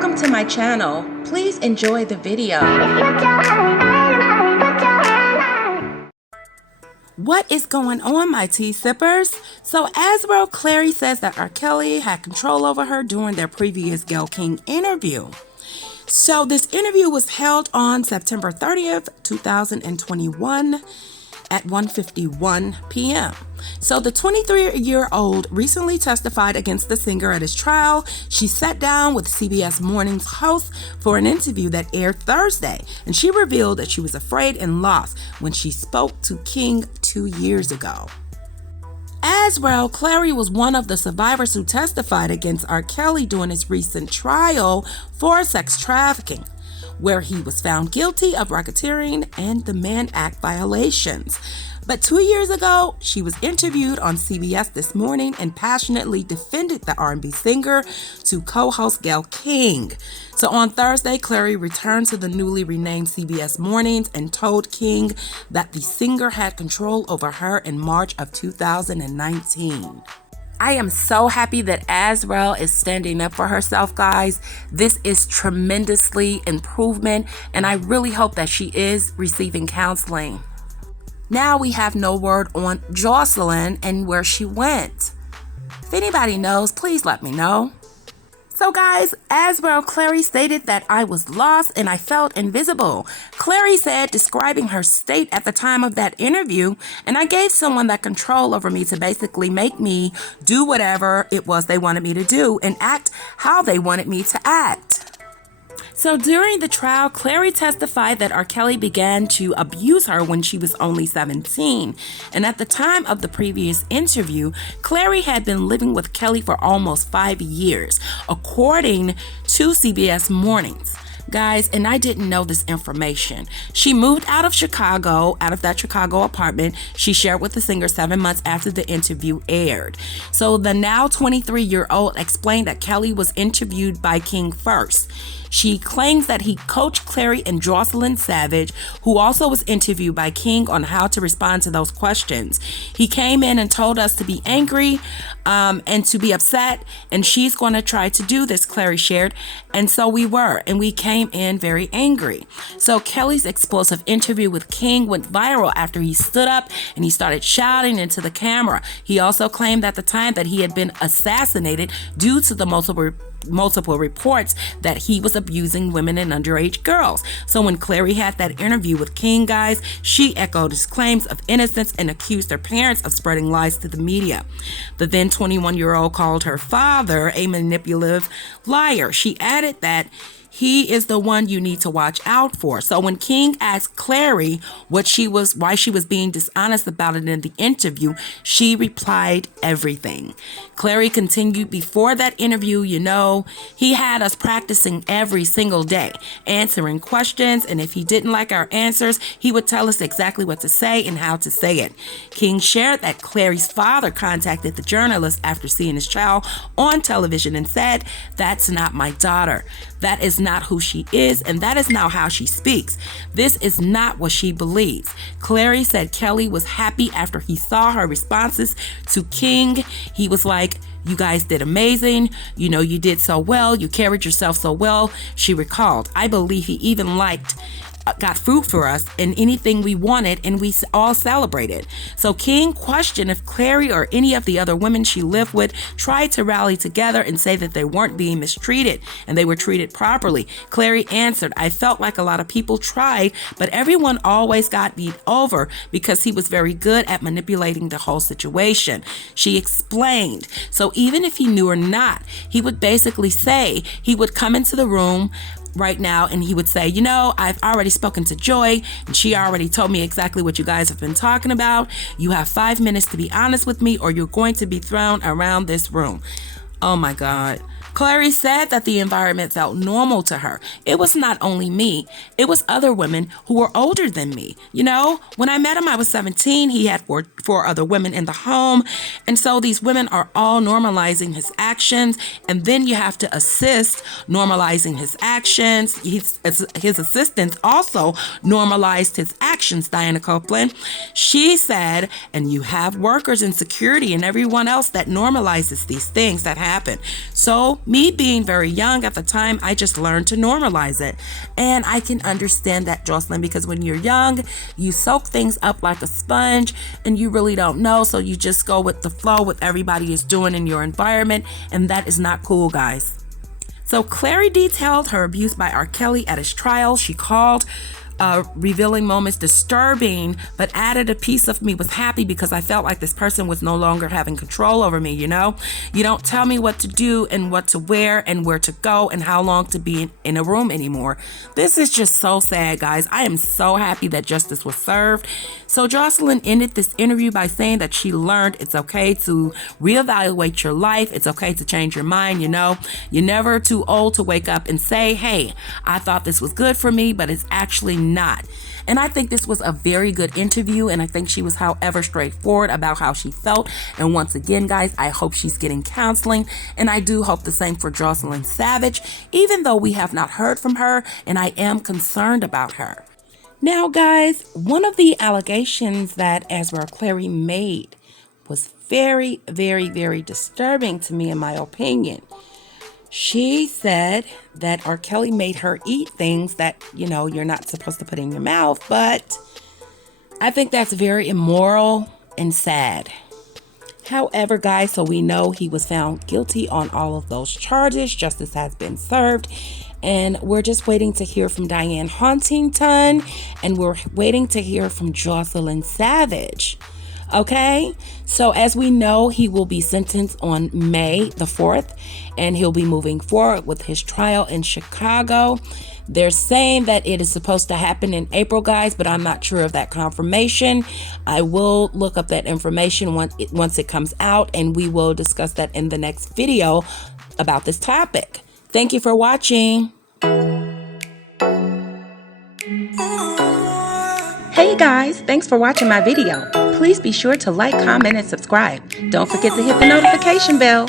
Welcome to my channel. Please enjoy the video. What is going on, my tea sippers? So Azriel Clary says that R.Kelly had control over her during their previous Gayle King interview. So this interview was held on September 30th, 2021 at 1:51 p.m. So the 23-year-old recently testified against the singer at his trial. She sat down with CBS Mornings host for an interview that aired Thursday, and she revealed that she was afraid and lost when she spoke to King 2 years ago. Azriel Clary was one of the survivors who testified against R.Kelly during his recent trial for sex trafficking, where he was found guilty of racketeering and the Mann Act violations. But 2 years ago, she was interviewed on CBS This Morning and passionately defended the R&B singer to co-host Gayle King. So on Thursday, Clary returned to the newly renamed CBS Mornings and told King that the singer had control over her in March of 2019. I am so happy that Azriel is standing up for herself, guys. This is tremendously improvement, and I really hope that she is receiving counseling. Now we have no word on Jocelyn and where she went. If anybody knows, please let me know. So guys, Azriel Clary stated that I was lost and I felt invisible. Clary said, describing her state at the time of that interview, and I gave someone that control over me to basically make me do whatever it was they wanted me to do and act how they wanted me to act. So during the trial, Clary testified that R.Kelly began to abuse her when she was only 17. And at the time of the previous interview, Clary had been living with Kelly for almost 5 years, according to CBS Mornings. Guys, and I didn't know this information. She moved out of that Chicago apartment she shared with the singer 7 months after the interview aired. So the now 23-year-old explained that Kelly was interviewed by King first. She claims that he coached Clary and Jocelyn Savage, who also was interviewed by King, on how to respond to those questions. He came in and told us to be angry and to be upset, and she's going to try to do this, Clary shared. And so we were, and we came in very angry. So Kelly's explosive interview with King went viral after he stood up and he started shouting into the camera. He also claimed at the time that he had been assassinated due to the multiple reports that he was abusing women and underage girls. So when Clary had that interview with King, guys, she echoed his claims of innocence and accused her parents of spreading lies to the media. The then 21-year-old called her father a manipulative liar. She added that he is the one you need to watch out for. So when King asked Clary why she was being dishonest about it in the interview, she replied everything. Clary continued, before that interview, he had us practicing every single day, answering questions, and if he didn't like our answers, he would tell us exactly what to say and how to say it. King shared that Clary's father contacted the journalist after seeing his child on television and said, "That's not my daughter. That is not who she is, and that is not how she speaks. This is not what she believes." Clary said Kelly was happy after he saw her responses to King. He was like, "You guys did amazing. You did so well. You carried yourself so well," she recalled. "I believe he even got food for us and anything we wanted, and we all celebrated." So King questioned if Clary or any of the other women she lived with tried to rally together and say that they weren't being mistreated and they were treated properly. Clary answered, "I felt like a lot of people tried, but everyone always got beat over because he was very good at manipulating the whole situation." She explained, so even if he knew or not, he would basically say, he would come into the room right now and he would say, "I've already spoken to Joy and she already told me exactly what you guys have been talking about. You have 5 minutes to be honest with me or you're going to be thrown around this room." Oh my God. Clary said that the environment felt normal to her. It was not only me, it was other women who were older than me. When I met him, I was 17. He had four other women in the home. And so these women are all normalizing his actions. And then you have to assist normalizing his actions. His assistants also normalized his actions, Diana Copeland. She said, and you have workers in security and everyone else that normalizes these things that happen. So Me being very young at the time, I just learned to normalize it. And I can understand that, Jocelyn, because when you're young, you soak things up like a sponge and you really don't know. So you just go with the flow, what everybody is doing in your environment. And that is not cool, guys. So Clary detailed her abuse by R.Kelly at his trial. She called revealing moments disturbing, but added a piece of me was happy because I felt like this person was no longer having control over me, you know? You don't tell me what to do and what to wear and where to go and how long to be in a room anymore. This is just so sad, guys. I am so happy that justice was served. So Jocelyn ended this interview by saying that she learned it's okay to reevaluate your life. It's okay to change your mind, you know? You're never too old to wake up and say, hey, I thought this was good for me, but it's actually not. And I think this was a very good interview, and I think she was, however, straightforward about how she felt. And once again, guys, I hope she's getting counseling, and I do hope the same for Jocelyn Savage, even though we have not heard from her, and I am concerned about her. Now, guys, one of the allegations that Azriel Clary made was very, very, very disturbing to me, in my opinion. She said that R.Kelly made her eat things that, you know, you're not supposed to put in your mouth, but I think that's very immoral and sad. However, guys, so we know he was found guilty on all of those charges. Justice has been served, and we're just waiting to hear from Diane Huntington, and we're waiting to hear from Jocelyn Savage. Okay, so as we know, he will be sentenced on May the 4th, and he'll be moving forward with his trial in Chicago. They're saying that it is supposed to happen in April, guys, but I'm not sure of that confirmation. I will look up that information once it comes out, and we will discuss that in the next video about this topic. Thank you for watching. Hey guys, thanks for watching my video. Please be sure to like, comment, and subscribe. Don't forget to hit the notification bell.